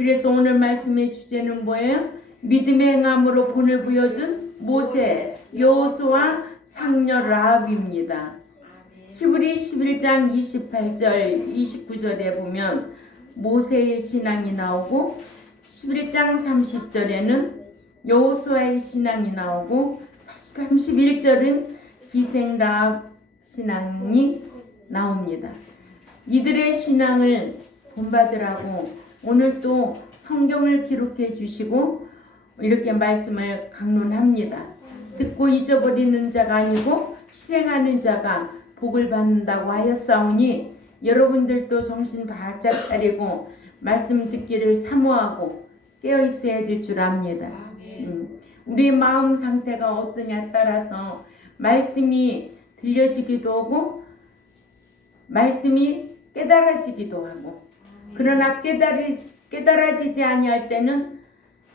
그래서 오늘 말씀의 주제는 뭐예요? 믿음의 행함으로 본을 보여준 모세, 여호수아, 상녀 라합입니다. 히브리 11장 28절, 29절에 보면 모세의 신앙이 나오고 11장 30절에는 여호수아의 신앙이 나오고 31절은 기생 라합 신앙이 나옵니다. 이들의 신앙을 본받으라고 오늘 또 성경을 기록해 주시고 이렇게 말씀을 강론합니다. 듣고 잊어버리는 자가 아니고 실행하는 자가 복을 받는다고 하였사오니 여러분들도 정신 바짝 차리고 말씀 듣기를 사모하고 깨어 있어야 될 줄 압니다. 우리 마음 상태가 어떠냐에 따라서 말씀이 들려지기도 하고 말씀이 깨달아지기도 하고 그러나 깨달아지지 아니할 때는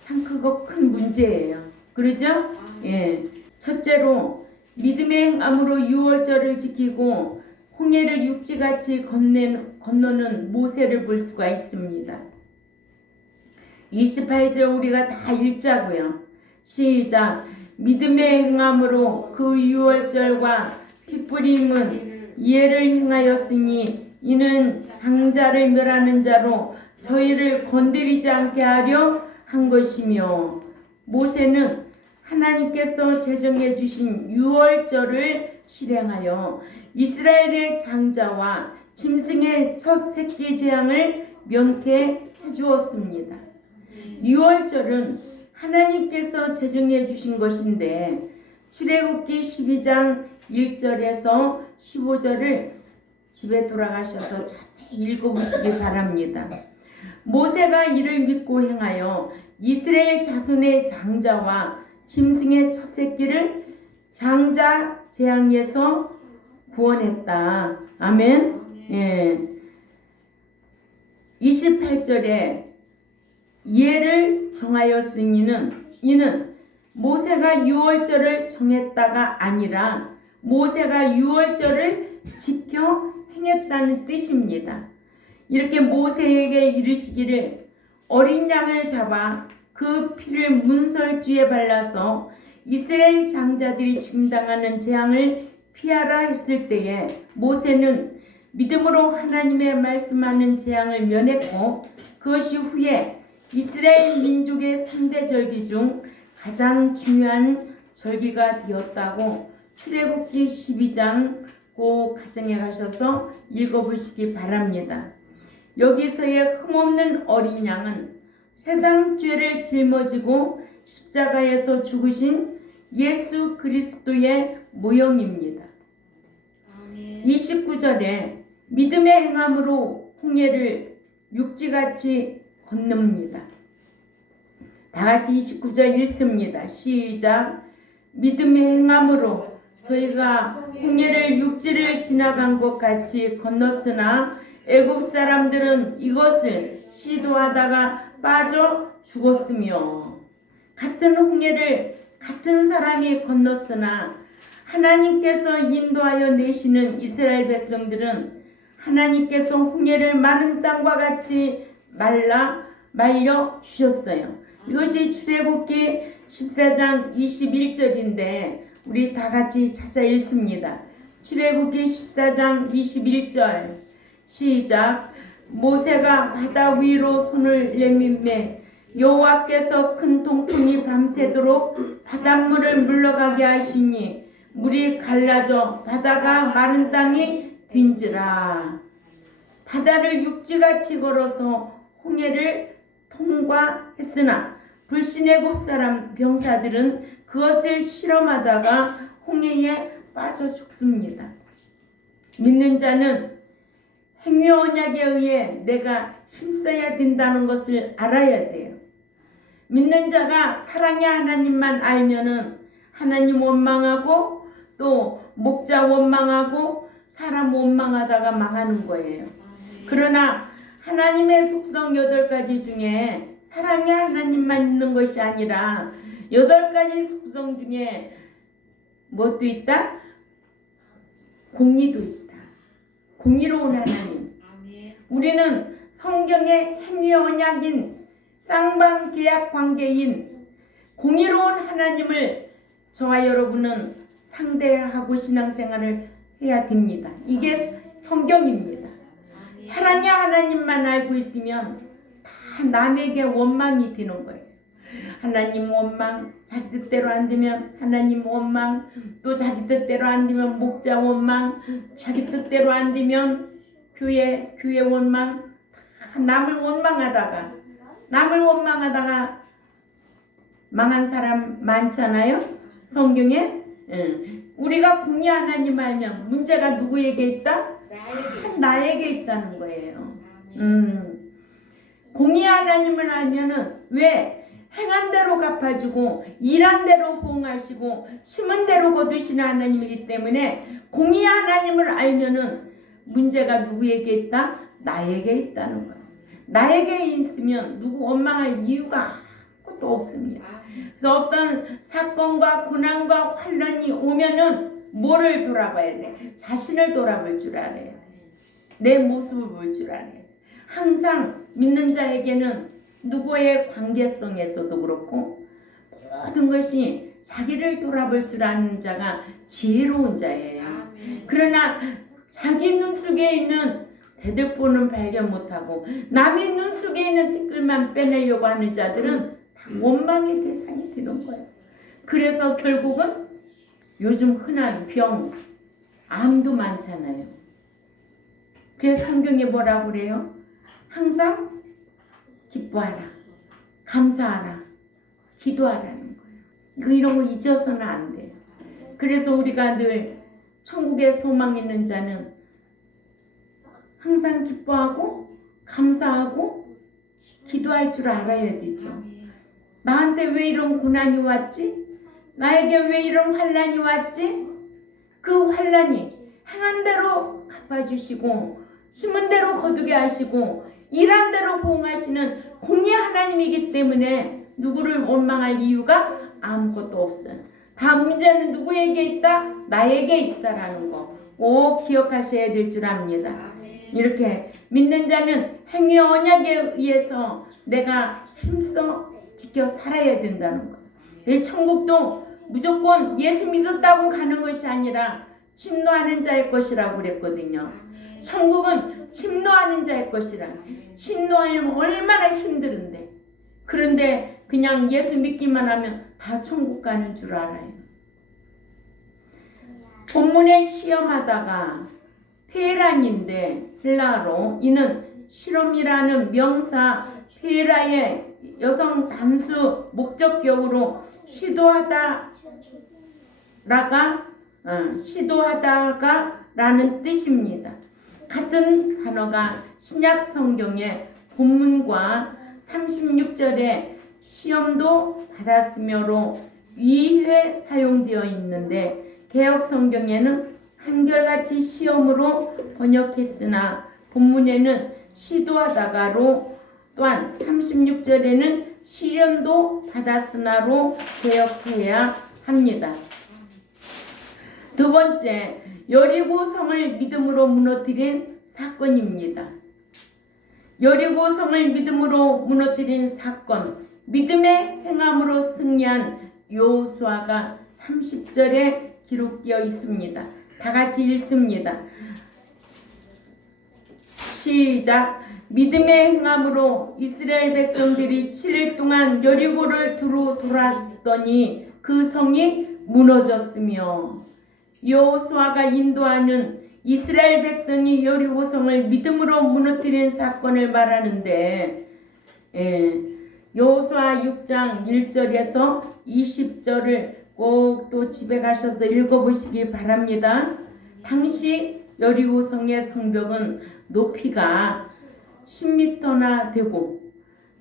참 그거 큰 문제예요. 그러죠? 예. 첫째로 믿음의 행함으로 유월절을 지키고 홍해를 육지같이 건너는 모세를 볼 수가 있습니다. 28절 우리가 다 읽자고요. 시작. 믿음의 행함으로 그 유월절과 핏부림은 이해를 행하였으니 이는 장자를 멸하는 자로 저희를 건드리지 않게 하려 한 것이며 모세는 하나님께서 제정해 주신 유월절을 실행하여 이스라엘의 장자와 짐승의 첫 새끼 재앙을 면케해 주었습니다. 유월절은 하나님께서 제정해 주신 것인데 출애굽기 12장 1절에서 15절을 집에 돌아가셔서 자세히 읽어보시기 바랍니다. 모세가 이를 믿고 행하여 이스라엘 자손의 장자와 짐승의 첫 새끼를 장자 재앙에서 구원했다. 아멘. 예. 28절에 예를 정하였으니는 이는 모세가 유월절을 정했다가 아니라 모세가 유월절을 지켜 행했다는 뜻입니다. 이렇게 모세에게 이르시기를 어린 양을 잡아 그 피를 문설주에 발라서 이스라엘 장자들이 중당하는 재앙을 피하라 했을 때에 모세는 믿음으로 하나님의 말씀하는 재앙을 면했고 그것이 후에 이스라엘 민족의 3대 절기 중 가장 중요한 절기가 되었다고 출애굽기 12장 그 가정에 가셔서 읽어보시기 바랍니다. 여기서의 흠없는 어린 양은 세상 죄를 짊어지고 십자가에서 죽으신 예수 그리스도의 모형입니다. 29절에 믿음의 행함으로 홍해를 육지같이 건넙니다. 다같이 29절 읽습니다. 시작. 믿음의 행함으로 저희가 홍해를 육지를 지나간 것 같이 건넜으나 애굽 사람들은 이것을 시도하다가 빠져 죽었으며 같은 홍해를 같은 사람이 건넜으나 하나님께서 인도하여 내시는 이스라엘 백성들은 하나님께서 홍해를 마른 땅과 같이 말려 주셨어요. 이것이 출애굽기 14장 21절인데 우리 다 같이 찾아 읽습니다. 출애굽기 14장 21절 시작. 모세가 바다 위로 손을 내밀매 여호와께서 큰 동풍이 밤새도록 바닷물을 물러가게 하시니 물이 갈라져 바다가 마른 땅이 된지라. 바다를 육지같이 걸어서 홍해를 통과했으나 불신애굽 사람 병사들은 그것을 실험하다가 홍해에 빠져 죽습니다. 믿는 자는 행위 언약에 의해 내가 힘써야 된다는 것을 알아야 돼요. 믿는 자가 사랑의 하나님만 알면은 하나님 원망하고 또 목자 원망하고 사람 원망하다가 망하는 거예요. 그러나 하나님의 속성 8가지 중에 사랑의 하나님만 있는 것이 아니라 8가지 속성 중에 무엇도 있다? 공의도 있다. 공의로운 하나님. 우리는 성경의 행위 언약인 쌍방 계약 관계인 공의로운 하나님을 저와 여러분은 상대하고 신앙생활을 해야 됩니다. 이게 성경입니다. 사랑의 하나님만 알고 있으면 다 남에게 원망이 되는 거예요. 하나님 원망, 자기 뜻대로 안 되면 하나님 원망, 또 자기 뜻대로 안 되면 목자 원망, 자기 뜻대로 안 되면 교회 원망. 다 남을 원망하다가 망한 사람 많잖아요. 성경에. 우리가 공의 하나님 알면 문제가 누구에게 있다? 나에게 있다는 거예요. 공의 하나님을 알면은 왜? 행한 대로 갚아주고 일한 대로 보응하시고 심은 대로 거두시는 하나님이기 때문에 공의 하나님을 알면은 문제가 누구에게 있다? 나에게 있다는 거예요. 나에게 있으면 누구 원망할 이유가 아무것도 없습니다. 그래서 어떤 사건과 고난과 환난이 오면은 뭐를 돌아봐야 돼? 자신을 돌아볼 줄 알아야 돼. 내 모습을 볼 줄 알아야 돼. 항상 믿는 자에게는 누구의 관계성에서도 그렇고 모든 것이 자기를 돌아볼 줄 아는 자가 지혜로운 자예요. 그러나 자기 눈 속에 있는 대들보는 발견 못하고 남의 눈 속에 있는 티끌만 빼내려고 하는 자들은 다 원망의 대상이 되는 거예요. 그래서 결국은 요즘 흔한 병, 암도 많잖아요. 그래서 성경에 뭐라고 그래요? 항상 기뻐하라, 감사하라, 기도하라는 거예요. 이런 거 잊어서는 안 돼요. 그래서 우리가 늘 천국에 소망 있는 자는 항상 기뻐하고 감사하고 기도할 줄 알아야 되죠. 나한테 왜 이런 고난이 왔지? 나에게 왜 이런 환난이 왔지? 그 환난이 행한 대로 갚아주시고 심은 대로 거두게 하시고 일한 대로 보응하시는 공의 하나님이기 때문에 누구를 원망할 이유가 아무것도 없어요. 다 문제는 누구에게 있다? 나에게 있다라는 거 꼭 기억하셔야 될 줄 압니다. 이렇게 믿는 자는 행위 언약에 의해서 내가 힘써 지켜 살아야 된다는 거. 내 천국도 무조건 예수 믿었다고 가는 것이 아니라 침노하는 자의 것이라고 그랬거든요. 천국은 침노하는 자의 것이라. 침노하려면 얼마나 힘든데. 그런데 그냥 예수 믿기만 하면 다 천국 가는 줄 알아요. 본문에 시험하다가 페란인데 헬라어로 이는 실험이라는 명사 페라의 여성 단수 목적격으로 시도하다가라는 뜻입니다. 같은 단어가 신약 성경의 본문과 36절에 시험도 받았으며로 위회 사용되어 있는데 개역 성경에는 한결같이 시험으로 번역했으나 본문에는 시도하다가로 또한 36절에는 시련도 받았으나로 개역해야 합니다. 두 번째, 여리고 성을 믿음으로 무너뜨린 사건입니다. 여리고 성을 믿음으로 무너뜨린 사건, 믿음의 행함으로 승리한 여호수아가 30절에 기록되어 있습니다. 다 같이 읽습니다. 시작. 믿음의 행함으로 이스라엘 백성들이 7일 동안 여리고를 두루 돌았더니 그 성이 무너졌으며 여호수아가 인도하는 이스라엘 백성이 여리고 성을 믿음으로 무너뜨린 사건을 말하는데 여호수아 6장 1절에서 20절을 꼭 또 집에 가셔서 읽어보시기 바랍니다. 당시 여리고 성의 성벽은 높이가 10m나 되고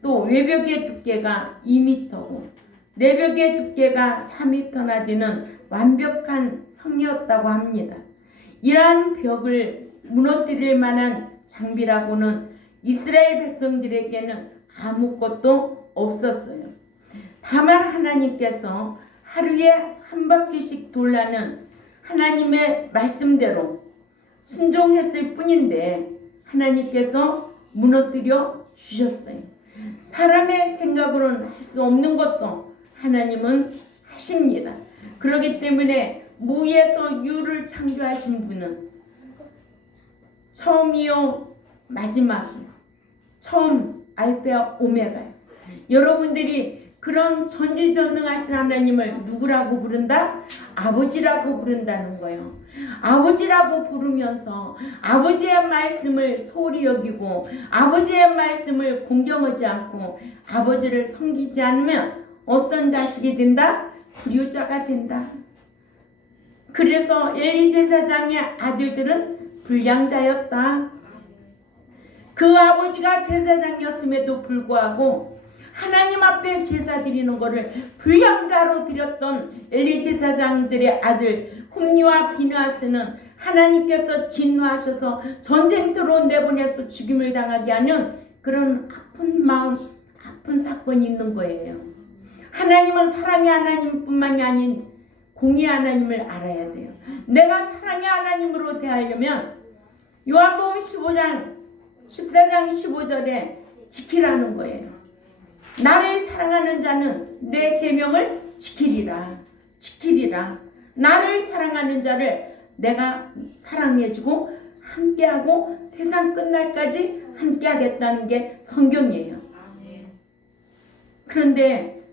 또 외벽의 두께가 2m고 내벽의 두께가 4m나 되는 완벽한 성이었다고 합니다. 이러한 벽을 무너뜨릴 만한 장비라고는 이스라엘 백성들에게는 아무것도 없었어요. 다만 하나님께서 하루에 한 바퀴씩 돌라는 하나님의 말씀대로 순종했을 뿐인데 하나님께서 무너뜨려 주셨어요. 사람의 생각으로는 할 수 없는 것도 하나님은 하십니다. 그렇기 때문에 무에서 유를 창조하신 분은 처음이요 마지막이요, 처음 알파와 오메가요. 여러분들이 그런 전지전능하신 하나님을 누구라고 부른다? 아버지라고 부른다는 거예요. 아버지라고 부르면서 아버지의 말씀을 소홀히 여기고 아버지의 말씀을 공경하지 않고 아버지를 섬기지 않으면 어떤 자식이 된다? 불효자가 된다. 그래서 엘리 제사장의 아들들은 불량자였다. 그 아버지가 제사장이었음에도 불구하고 하나님 앞에 제사 드리는 것을 불량자로 드렸던 엘리 제사장들의 아들 홈리와 비느하스는 하나님께서 진노하셔서 전쟁터로 내보내서 죽임을 당하게 하는 그런 아픈 마음, 아픈 사건이 있는 거예요. 하나님은 사랑의 하나님뿐만이 아닌 공의 하나님을 알아야 돼요. 내가 사랑의 하나님으로 대하려면 요한복음 14장 15절에 지키라는 거예요. 나를 사랑하는 자는 내 계명을 지키리라. 지키리라. 나를 사랑하는 자를 내가 사랑해주고 함께하고 세상 끝날까지 함께하겠다는 게 성경이에요. 그런데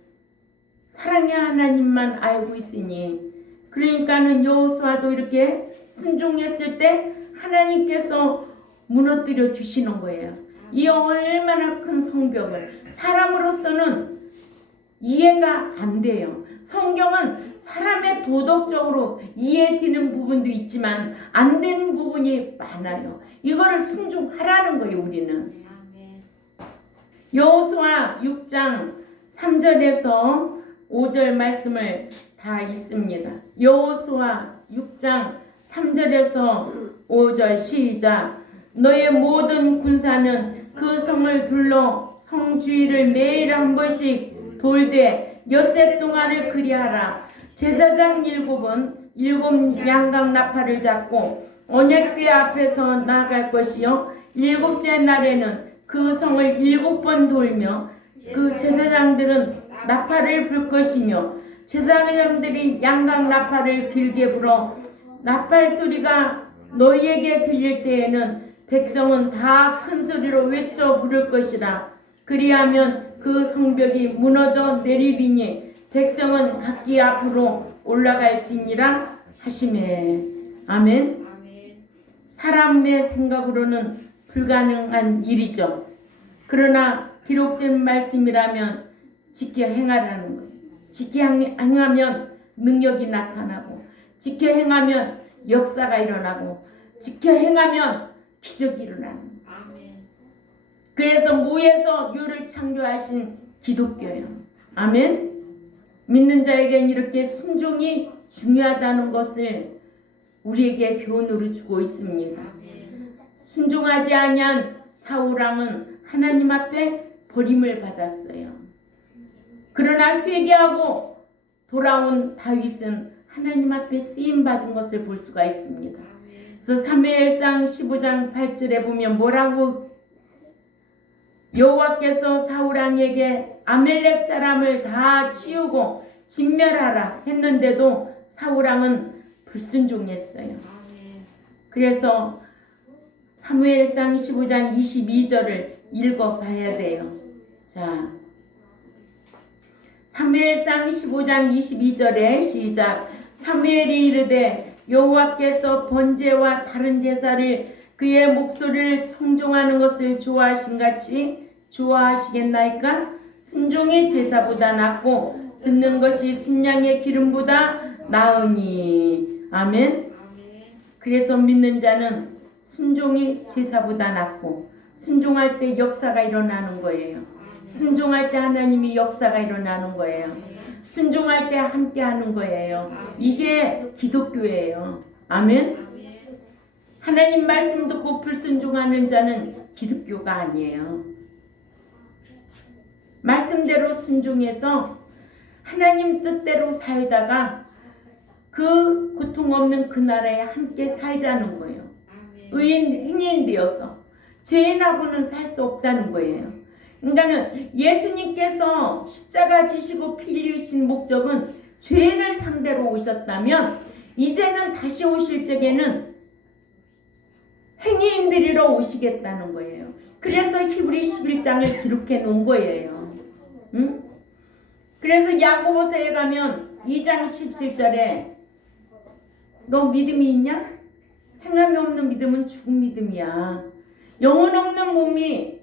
사랑의 하나님만 알고 있으니, 그러니까는 여호수아도 이렇게 순종했을 때 하나님께서 무너뜨려 주시는 거예요. 이 얼마나 큰 성벽을 사람으로서는 이해가 안 돼요. 성경은 사람의 도덕적으로 이해되는 부분도 있지만 안 되는 부분이 많아요. 이거를 순종하라는 거예요. 우리는 여호수아 6장 3절에서 5절 말씀을 다 읽습니다. 여호수아 6장 3절에서 5절 시작. 너의 모든 군사는 그 성을 둘러 성 주위를 매일 한 번씩 돌되 엿새 동안을 그리하라. 제사장 7은 7 양각 나팔을 잡고 언약궤 앞에서 나아갈 것이요 7째 날에는 그 성을 7번 돌며 그 제사장들은 나팔을 불 것이며 제사장들이 양각 나팔을 길게 불어 나팔 소리가 너희에게 들릴 때에는 백성은 다 큰 소리로 외쳐 부를 것이라. 그리하면 그 성벽이 무너져 내리리니 백성은 각기 앞으로 올라갈지니라 하시매. 아멘. 사람의 생각으로는 불가능한 일이죠. 그러나 기록된 말씀이라면 지켜 행하라는 거예요. 지켜 행하면 능력이 나타나고, 지켜 행하면 역사가 일어나고, 지켜 행하면 기적이 일어나는 거예요. 그래서 무에서 유를 창조하신 기독교예요. 아멘. 믿는 자에겐 이렇게 순종이 중요하다는 것을 우리에게 교훈으로 주고 있습니다. 순종하지 아니한 사울왕은 하나님 앞에 버림을 받았어요. 그러나 회개하고 돌아온 다윗은 하나님 앞에 쓰임 받은 것을 볼 수가 있습니다. 그래서 사무엘상 15장 8절에 보면 뭐라고, 여호와께서 사울왕에게 아멜렉 사람을 다 치우고 진멸하라 했는데도 사울왕은 불순종했어요. 그래서 사무엘상 15장 22절을 읽어봐야 돼요. 자, 사무엘상 15장 22절에 시작. 사무엘이 이르되 여호와께서 번제와 다른 제사를 그의 목소리를 청종하는 것을 좋아하신 같이 좋아하시겠나이까? 순종이 제사보다 낫고 듣는 것이 순양의 기름보다 나으니. 아멘. 그래서 믿는 자는 순종이 제사보다 낫고, 순종할 때 역사가 일어나는 거예요. 순종할 때 하나님이 역사가 일어나는 거예요. 순종할 때 함께 하는 거예요. 이게 기독교예요. 아멘. 하나님 말씀 듣고 불순종하는 자는 기독교가 아니에요. 말씀대로 순종해서 하나님 뜻대로 살다가 그 고통 없는 그 나라에 함께 살자는 거예요. 의인 행인 되어서 죄인하고는 살 수 없다는 거예요. 그러니까는 예수님께서 십자가 지시고 피 흘리신 목적은 죄인을 상대로 오셨다면 이제는 다시 오실 적에는 행위인들이로 오시겠다는 거예요. 그래서 히브리 11장을 기록해 놓은 거예요. 응? 그래서 야고보서에 가면 2장 17절에 너 믿음이 있냐? 행함이 없는 믿음은 죽은 믿음이야. 영혼 없는 몸이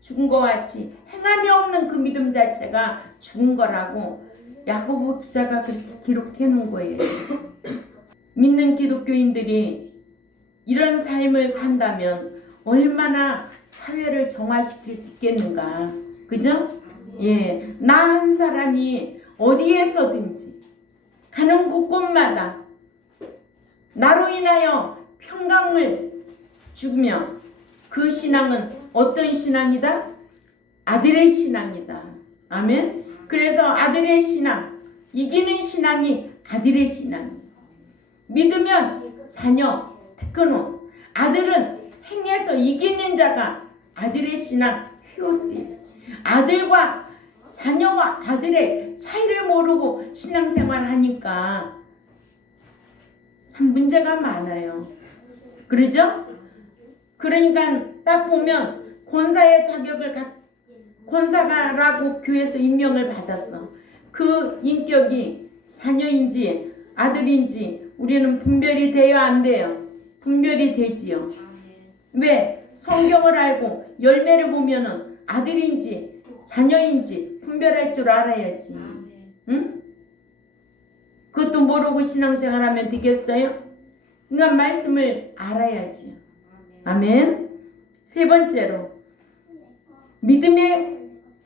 죽은 것 같이 행함이 없는 그 믿음 자체가 죽은 거라고 야고보 기자가 그렇게 기록해 놓은 거예요. 믿는 기독교인들이 이런 삶을 산다면 얼마나 사회를 정화시킬 수 있겠는가. 그죠? 예, 나 한 사람이 어디에서든지 가는 곳곳마다 나로 인하여 평강을 주며 그 신앙은 어떤 신앙이다? 아들의 신앙이다. 아멘. 그래서 아들의 신앙, 이기는 신앙이 아들의 신앙. 믿으면 자녀, 테크노. 아들은 행해서 이기는 자가 아들의 신앙, 히오스예요. 아들과 자녀와 아들의 차이를 모르고 신앙생활 하니까 참 문제가 많아요. 그러죠? 그러니까 딱 보면 권사의 자격을 권사가라고 교회에서 임명을 받았어. 그 인격이 자녀인지 아들인지 우리는 분별이 돼요, 안 돼요? 분별이 되지요. 왜? 성경을 알고 열매를 보면은 아들인지 자녀인지 분별할 줄 알아야지. 응? 그것도 모르고 신앙생활하면 되겠어요? 그러니까 말씀을 알아야지요. 아멘. 세 번째로 믿음의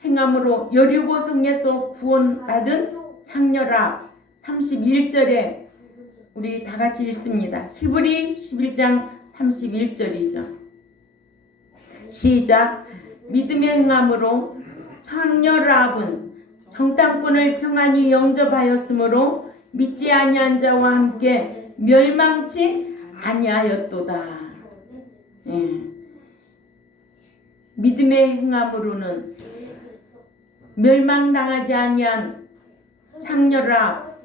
행함으로 여리고 성에서 구원받은 창녀라 31절에 우리 다 같이 읽습니다. 히브리 11장 31절이죠. 시작. 믿음의 행함으로 창녀 라합은 정탐꾼을 평안히 영접하였으므로 믿지 아니한 자와 함께 멸망치 아니하였도다. 예. 믿음의 행함으로는 멸망당하지 아니한 창녀 라합,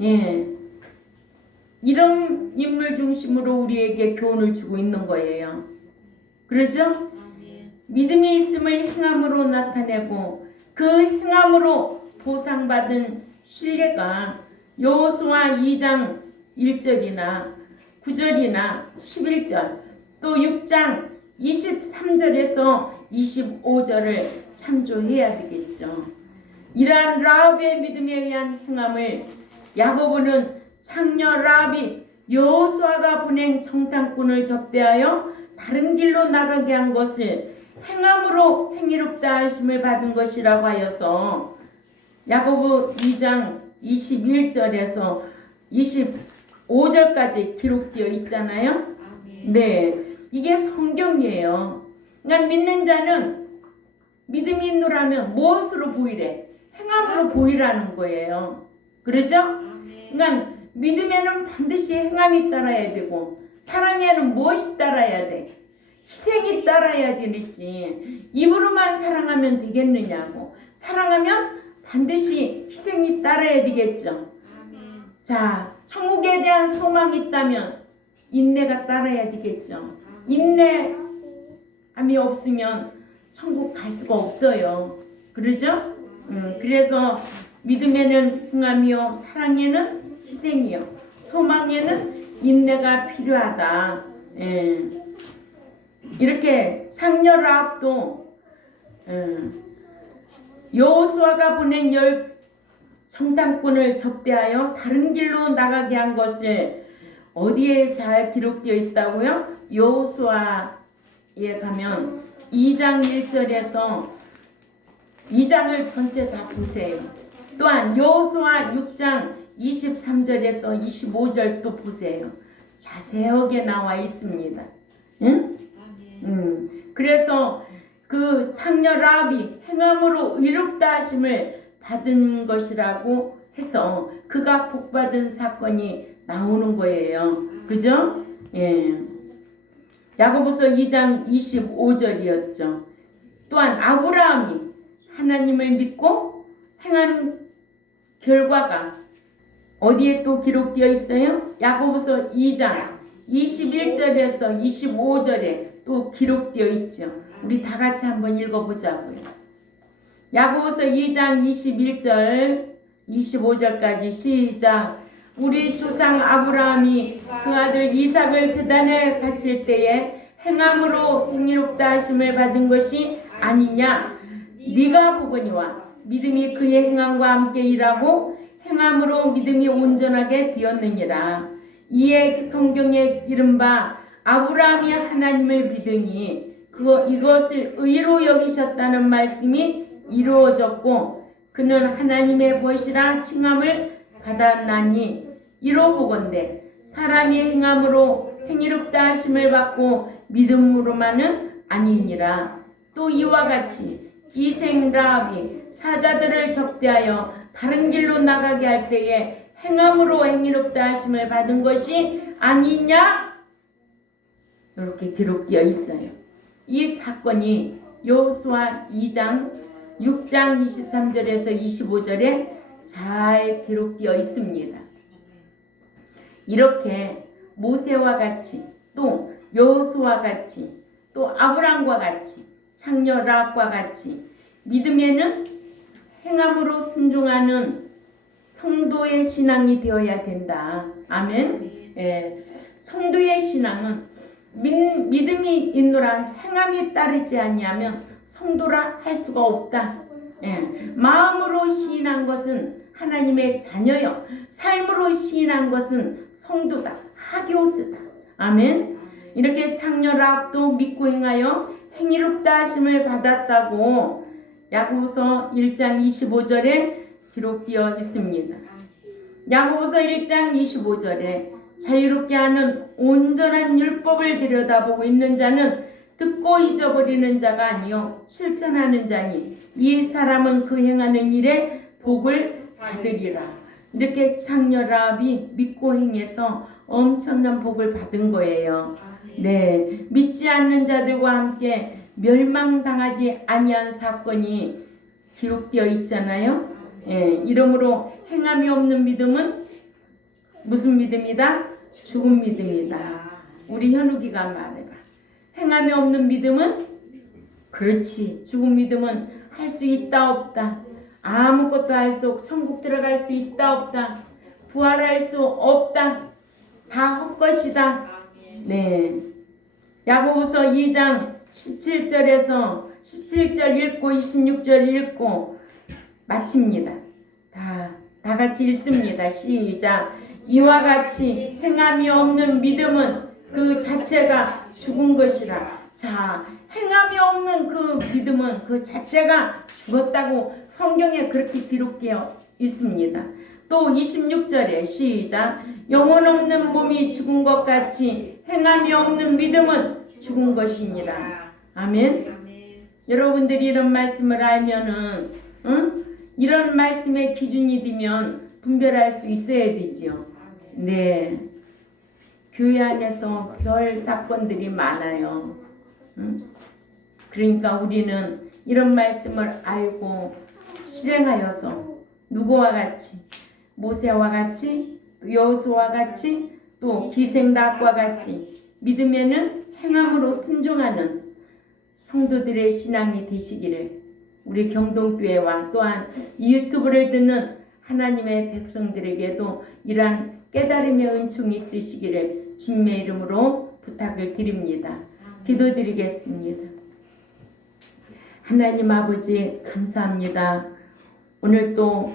예, 이런 인물 중심으로 우리에게 교훈을 주고 있는 거예요. 그렇죠? 믿음이 있음을 행함으로 나타내고 그 행함으로 보상받은 신뢰가 여호수아 2장 1절이나 9절이나 11절 또 6장 23절에서 25절을 참조해야 되겠죠. 이러한 라합의 믿음에 의한 행함을 야고보는 창녀 라합이 여호수아가 보낸 정탐꾼을 접대하여 다른 길로 나가게 한 것을 행함으로 행위롭다 하심을 받은 것이라고 하여서 야고보 2장 21절에서 25절까지 기록되어 있잖아요. 네, 이게 성경이에요. 그러니까 믿는 자는 믿음이 있노라면 무엇으로 보이래? 행함으로 보이라는 거예요. 그렇죠? 그러니까 믿음에는 반드시 행함이 따라야 되고 사랑에는 무엇이 따라야 돼? 희생이 따라야 되겠지. 입으로만 사랑하면 되겠느냐고. 사랑하면 반드시 희생이 따라야 되겠죠. 자, 천국에 대한 소망이 있다면 인내가 따라야 되겠죠. 인내함이 없으면 천국 갈 수가 없어요. 그러죠? 그래서 믿음에는 행함이요, 사랑에는 희생이요, 소망에는 인내가 필요하다. 예. 이렇게 창녀 라합도 여호수아가 보낸 정탐꾼을 접대하여 다른 길로 나가게 한 것을 어디에 잘 기록되어 있다고요? 여호수아에 가면 2장 1절에서 2장을 전체 다 보세요. 또한 여호수아 6장 23절에서 25절도 보세요. 자세하게 나와 있습니다. 응? 그래서 그 창녀 라합이 행함으로 의롭다 하심을 받은 것이라고 해서 그가 복받은 사건이 나오는 거예요. 그죠? 예. 야고보서 2장 25절이었죠. 또한 아브라함이 하나님을 믿고 행한 결과가 어디에 또 기록되어 있어요? 야고보서 2장 21절에서 25절에 또 기록되어 있죠. 우리 다 같이 한번 읽어보자고요. 야고보서 2장 21절 25절까지 시작. 우리 조상 아브라함이 그 아들 이삭을 제단에 바칠 때에 행함으로 행위롭다 하심을 받은 것이 아니냐. 네가 보거니와 믿음이 그의 행함과 함께 일하고 행함으로 믿음이 온전하게 되었느니라. 이에 성경에 이른바 아브라함이 하나님을 믿으니 이것을 의로 여기셨다는 말씀이 이루어졌고 그는 하나님의 벗이라 칭함을 받았나니 이로 보건대 사람이 행함으로 행위롭다 하심을 받고 믿음으로만은 아니니라. 또 이와 같이 기생 라합이 사자들을 적대하여 다른 길로 나가게 할 때에 행함으로 행위롭다 하심을 받은 것이 아니냐? 이렇게 기록되어 있어요. 이 사건이 여호수아 2장 6장 23절에서 25절에 잘 기록되어 있습니다. 이렇게 모세와 같이 또 여호수아와 같이 또 아브람과 같이 창녀 라합과 같이 믿음에는 행함으로 순종하는 성도의 신앙이 되어야 된다. 아멘. 성도의 신앙은 믿음이 있노라 행함이 따르지 아니하면 성도라 할 수가 없다. 마음으로 시인한 것은 하나님의 자녀요. 삶으로 시인한 것은 성도다. 하교스다. 아멘. 이렇게 창녀 라합도 믿고 행하여 행위롭다 하심을 받았다고 야고보서 1장 25절에 기록되어 있습니다. 야고보서 1장 25절에 자유롭게 하는 온전한 율법을 들여다보고 있는 자는 듣고 잊어버리는 자가 아니요 실천하는 자니 이 사람은 그 행하는 일에 복을 받으리라. 이렇게 창녀 라합이 믿고 행해서 엄청난 복을 받은 거예요. 네, 믿지 않는 자들과 함께 멸망당하지 아니한 사건이 기록되어 있잖아요. 이러므로 행함이 없는 믿음은 무슨 믿음이다? 죽은 믿음이다. 우리 현욱이가 말해봐. 행함이 없는 믿음은 그렇지. 죽은 믿음은 할 수 있다 없다. 아무것도 할 수 없고 천국 들어갈 수 있다 없다. 부활할 수 없다. 다 헛것이다. 네. 야고보서 2장 17절에서 17절 읽고 26절 읽고 마칩니다. 다 같이 읽습니다. 시작. 이와 같이 행함이 없는 믿음은 그 자체가 죽은 것이라. 자, 행함이 없는 그 믿음은 그 자체가 죽었다고 성경에 그렇게 기록되어 있습니다. 또 26절에 시작. 영혼 없는 몸이 죽은 것 같이 행함이 없는 믿음은 죽은 것이니라. 아멘. 여러분들이 이런 말씀을 알면은 이런 말씀의 기준이 되면 분별할 수 있어야 되지요. 네. 교회 안에서 별 사건들이 많아요. 그러니까 우리는 이런 말씀을 알고 실행하여서 누구와 같이 모세와 같이 여호수아와 같이 또 기생 라합과 같이 믿음에는 행함으로 순종하는 성도들의 신앙이 되시기를 우리 경동교회와 또한 이 유튜브를 듣는 하나님의 백성들에게도 이러한 깨달음의 은총이 있으시기를 주님의 이름으로 부탁을 드립니다. 기도드리겠습니다. 하나님 아버지 감사합니다. 오늘 또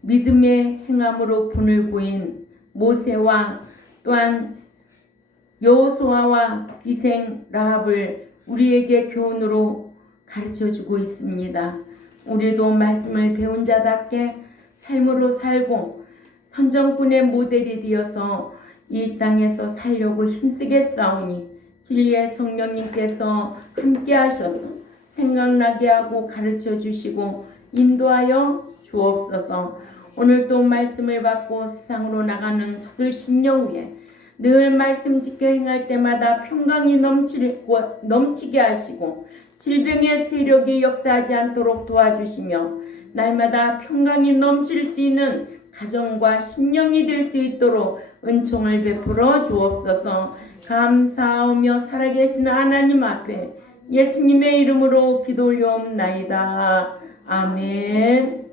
믿음의 행함으로 본을 보인 모세와 또한 여호수아와 기생 라합을 우리에게 교훈으로 가르쳐주고 있습니다. 우리도 말씀을 배운 자답게 삶으로 살고 선정꾼의 모델이 되어서 이 땅에서 살려고 힘쓰겠사오니 진리의 성령님께서 함께 하셔서 생각나게 하고 가르쳐 주시고 인도하여 주옵소서. 오늘도 말씀을 받고 세상으로 나가는 저들 심령 위에 늘 말씀 지켜 행할 때마다 평강이 넘치게 하시고 질병의 세력이 역사하지 않도록 도와주시며 날마다 평강이 넘칠 수 있는 가정과 심령이 될 수 있도록 은총을 베풀어 주옵소서. 감사하며 살아계신 하나님 앞에 예수님의 이름으로 기도 올려옵나이다. 아멘.